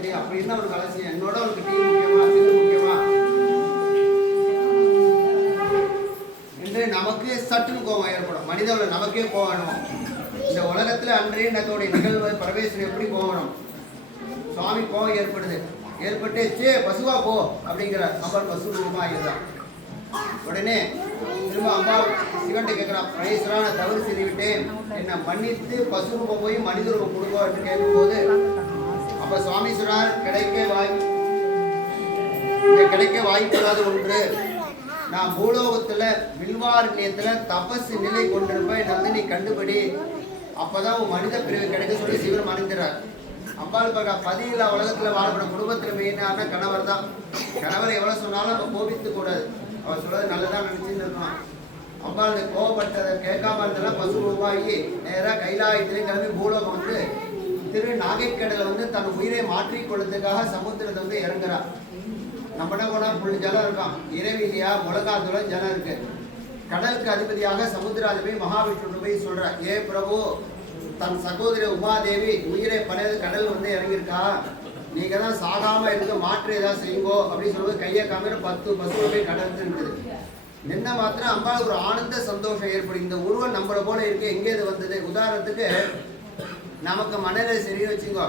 தெரியும். அப்படி இருந்தா அவனுக்கு அலட்சியம். என்னோட அவனுக்கு டீ முக்கியமா, சிறு முக்கியமா என்று நமக்கு சட்டுன்னு கோபம் ஏற்படும். மனிதர்கள் நமக்கே கோபம் வேணும். இந்த உலகத்துல அன்றைய நேரத்தோடைய நிகழ்வு பரமேஸ்வரன் எப்படி போகணும், சுவாமி கோபம் ஏற்படுது. ஏற்பட்டு சே பசுவா போ அப்படிங்கிற அம்பாள் பசு ரூபமா இருந்தான். உடனே திரும்ப அம்மா சிவன்ட்டு கேட்கிறான், பரமேஸ்வரா நான் தவறு செய்து விட்டேன், என்னை மன்னித்து பசு ரூபம் போய் மனித ரூபம் கொடுப்போம் என்று கேட்கும்போது அப்ப சுவாமீஸ்வரர் கிடைக்க வாய்ப்பில்லாத ஒன்று, நான் பூலோகத்துல வில்வாரண்யத்துல தபசு நிலை கொண்டிருப்பேன், என்னை வந்து நீ கண்டுபிடி, அப்பதான் உன் மனித பிரிவு கிடைக்க சொல்லி சிவன் மறைந்துறார். அம்பாள் பகா பதியில்லா உலகத்துல வாழப்பட குடும்பத்துல மெயினான கணவர் தான். கணவர் எவ்வளவு சொன்னாலும் நம்ம கோபித்து கூடாது, அவர் சொல்றது நல்லதான் நினைச்சுன்னு இருக்கணும். அம்பாள் கோபப்பட்டதை கேட்காம இருந்தாலும் பசு ரூபாயி நேராக கைலாயத்திலே கிளம்பி பூலோகம் வந்து திரு நாகைக்கடலை வந்து தன் உயிரை மாற்றிக்கொள்றதுக்காக சமுத்திரத்தை வந்து இறங்குறான். நம்மட போனா புல் ஜலம் இருக்கான், இரவிலியா முழங்காத்துலம் ஜலம் இருக்கு. கடலுக்கு அதிபதியாக சமுத்திராதிபதி மகாவிஷ்ணு போய் சொல்ற, ஏ பிரபு, தன் சகோதரி உமாதேவி உயிரை பழைய கடல் வந்து இறங்கியிருக்கா, நீங்க தான் சாகாம இருக்க மாற்று ஏதாவது செய்யுங்கோ அப்படின்னு சொல்லும்போது கையை காமிற 10 பசுவை போய் கடந்து இருக்குது. நின்ன மாத்திரம் அம்பாளுக்கு ஒரு ஆனந்த சந்தோஷம் ஏற்படும். இந்த உருவம் நம்மளை போல இருக்கு, எங்கே இது வந்தது? உதாரணத்துக்கு நமக்கு மனநிலை சரின்னு வச்சுக்கோ,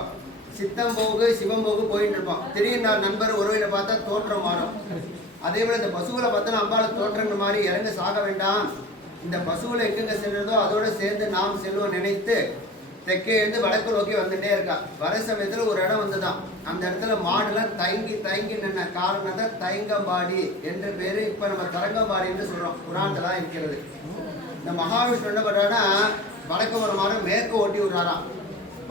சித்தம் போகு சிவம் போகு போயிட்டு இருப்போம். திடீர்னு நண்பர் உறவில பார்த்தா தோற்றம் மாறும். அதே போல இந்த பசுகளை பார்த்தா அம்பாளை தோற்றங்கள் மாதிரி இறங்க சாக வேண்டாம், இந்த பசுவில் எங்கெங்க சென்றதோ அதோட சேர்ந்து நாம் செல்வோம் நினைத்து தெற்கே இருந்து வடக்கு நோக்கி வந்துட்டே இருக்கா. வர சமயத்துல ஒரு இடம் வந்துதான். அந்த இடத்துல மாடுலாம் தயங்கி நின்ன காரணத்தை தயங்கம்பாடி என்ற பேரு இப்ப நம்ம தரங்கம்பாடின்னு சொல்றோம், புராணத்துல இருக்கிறது. இந்த மகாவிஷ்ணு என்ன பண்றான்னா, வடக்கு ஒரு மாதம் மேற்கு ஓட்டி விடுறாராம்.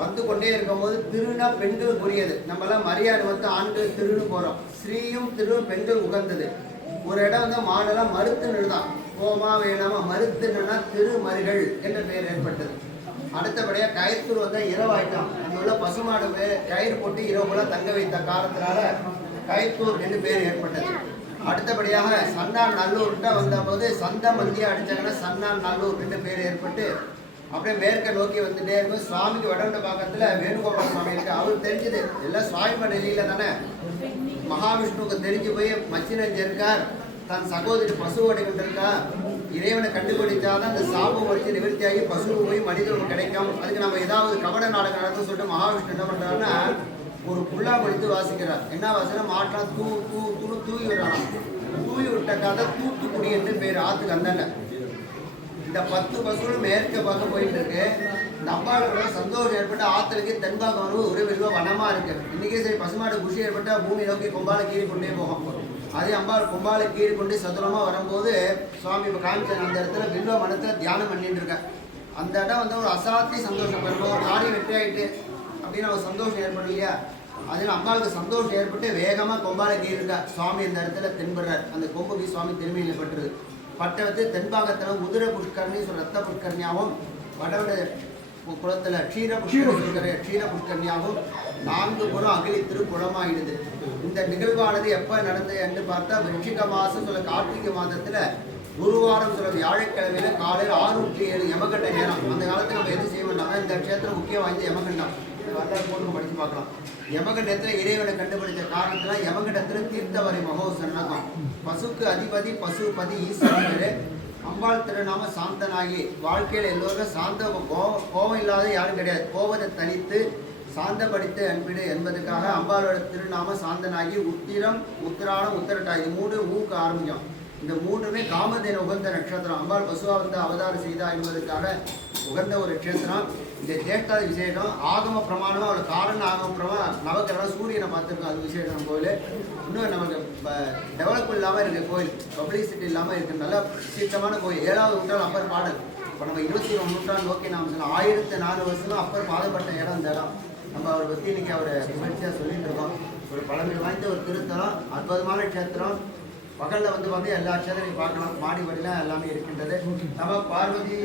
வந்து கொண்டே இருக்கும்போது திருனா பெண்கள் புரியது, நம்ம எல்லாம் மரியாதை வந்து ஆண்கள் திருன்னு போறோம், ஸ்ரீயும் திரு பெண்கள் உகந்தது. ஒரு இடம் வந்து மாடெல்லாம் மறுத்து நின்றுதான், கோமா வேணாமா மறுத்துனா திருமறிகள் என்ற பெயர் ஏற்பட்டது. அடுத்தபடியா கயிற்று வந்து இரவாயிட்டான். அங்க உள்ள பசுமாடு கயிறு போட்டு இரவு போல தங்க வைத்த காரணத்தினால கயிற்றூர் என்று பெயர் ஏற்பட்டது. அடுத்தபடியாக சன்னான் நல்லூர்கிட்ட வந்த போது சந்த மந்தியா அடிச்சாங்கன்னா சன்னான் நல்லூர் என்று பெயர் ஏற்பட்டு அப்படியே மேற்க நோக்கி வந்துட்டே இருக்கும். சுவாமிக்கு வடண்ட பக்கத்துல வேணுகோபால சுவாமி இருக்கு. அவருக்கு தெரிஞ்சது எல்லாம் சுவாமி நிலையில தானே. மகாவிஷ்ணுவுக்கு தெரிஞ்சு போய் மச்சினஞ்சு இருக்கார், தன் சகோதரி பசுவோடு கொண்டிருக்கா, இறைவனை கண்டுபிடிச்சாதான் அந்த சாபம் வச்சு நிவர்த்தியாகி பசு போய் மனிதர்களுக்கு கிடைக்கும். அதுக்கு நம்ம ஏதாவது கபட நாடகம் நடக்கும் சொல்லிட்டு மகாவிஷ்ணு என்ன பண்றாருன்னா ஒரு புல்லா படித்து வாசிக்கிறார். என்ன வாசனம், மாற்றம் தூவி விடுறான். தூவி விட்ட கதை தூத்துக்குடி என்று பேர் ஆத்துக்கு அந்தாண்ட. இந்த 10 பசுகளும் மேற்க பக்கம் போயிட்டு இருக்கு. இந்த அம்பாளோட சந்தோஷம் ஏற்பட்டு ஆத்தலுக்கு தென்பாக்கம் வரும் ஒரு வில்வ வனமா இருக்கு. இன்னைக்கே சரி பசுமாடு குஷி ஏற்பட்டா பூமி நோக்கி கொம்பால கீழே கொண்டே போகும். அதே அம்பாள் கொம்பால கீழே கொண்டு சதுரமா வரும்போது சுவாமி இப்போ காமிச்சார், அந்த இடத்துல வில்வ மனத்தை தியானம் பண்ணிட்டு இருக்க. அந்த இடம் வந்து ஒரு அசாத்திய சந்தோஷம் பெறும். ஒரு காரியம் வெற்றி ஆயிட்டு அப்படின்னு ஒரு சந்தோஷம் ஏற்படும் இல்லையா? அதில் அம்பாளுக்கு சந்தோஷம் ஏற்பட்டு வேகமா கொம்பால கீழே இருக்கா. சுவாமி இந்த இடத்துல தென்படுறார். அந்த கொம்புக்கு சுவாமி திருமையில் பட்டுருது. பட்டை வந்து தென்பாகத்துல உதிர புஷ்கரணி ரத்த புஷ்கரணியாகவும், வடவட குளத்துல க்ஷீர புஷ்கரணியாகவும் 4 புறம் அகிலி திருக்குளமாயிடுது. இந்த நிகழ்வானது எப்ப நடந்தது என்று பார்த்தா விருச்சிக மாசம் சொல்ல கார்த்திகை மாதத்துல குருவாரம் சொல்ல வியாழக்கிழமையில காலையில் 6 to 7 யமகண்ட நேரம். அந்த காலத்துல நம்ம எது செய்ய வேண்டாம்னா இந்த க்ஷேத்திரம் முக்கியம் வாய்ந்த யமகண்டம் போட்டு படிச்சு பார்க்கலாம். யமகண்டத்துல இறைவனை கண்டுபிடிச்ச காரணத்துல யமகண்டத்துல தீர்த்தவரை மகோத்சவம் நடக்கும். பசுக்கு அதிபதி பசுபதி ஈஸ்வரன். அம்பாள் திருநாம சாந்தனாகி வாழ்க்கையில் எல்லோருக்கும் சாந்த கோபம் இல்லாத யாரும் கிடையாது. கோபத்தை தனித்து சாந்தப்படுத்த அன்பிடு என்பதற்காக அம்பாளோட திருநாம சாந்தனாகி உத்திரம் உத்திராடம் உத்திரட்டா இது 3 ஊக்கு ஆரம்பிக்கும். இந்த 3மே காமதேன உகந்த நட்சத்திரம். அம்பாள் பசுவா வந்து அவதாரம் செய்தா என்பதற்காக உகந்த ஒரு நட்சத்திரம். இந்த ஜேஷ்டாதி விசேஷம் ஆகம பிரமாணமா அவளை காரண ஆகம பிரமாணம் நவக்கிரகம் சூரியனை பார்த்துருக்கோம். அது விசேஷம் கோயில். இன்னும் நமக்கு டெவலப் இல்லாமல் இருக்க கோயில், பப்ளிசிட்டி இல்லாமல் இருக்கு. நல்ல சீட்டமான கோயில். 7வது நூற்றாண்டு அப்பர் பாடல். இப்போ நம்ம 21 நூற்றாண்டு நோக்கி நாம் சொன்னோம். 1004 வருஷமா அப்பர் பாதப்பட்ட இடம் இந்த இடம். நம்ம அவரை பற்றி இன்னைக்கு அவரை புகழ்ச்சியாக சொல்லிட்டு இருக்கோம். ஒரு பழமை வாய்ந்த ஒரு திருத்தலம், அற்புதமான க்ஷேத்திரம். பகலில் வந்து எல்லா க்ஷேத்திரையும் பார்க்கலாம். மாடி வழிலாம் எல்லாமே இருக்கின்றது. நம்ம பார்வதி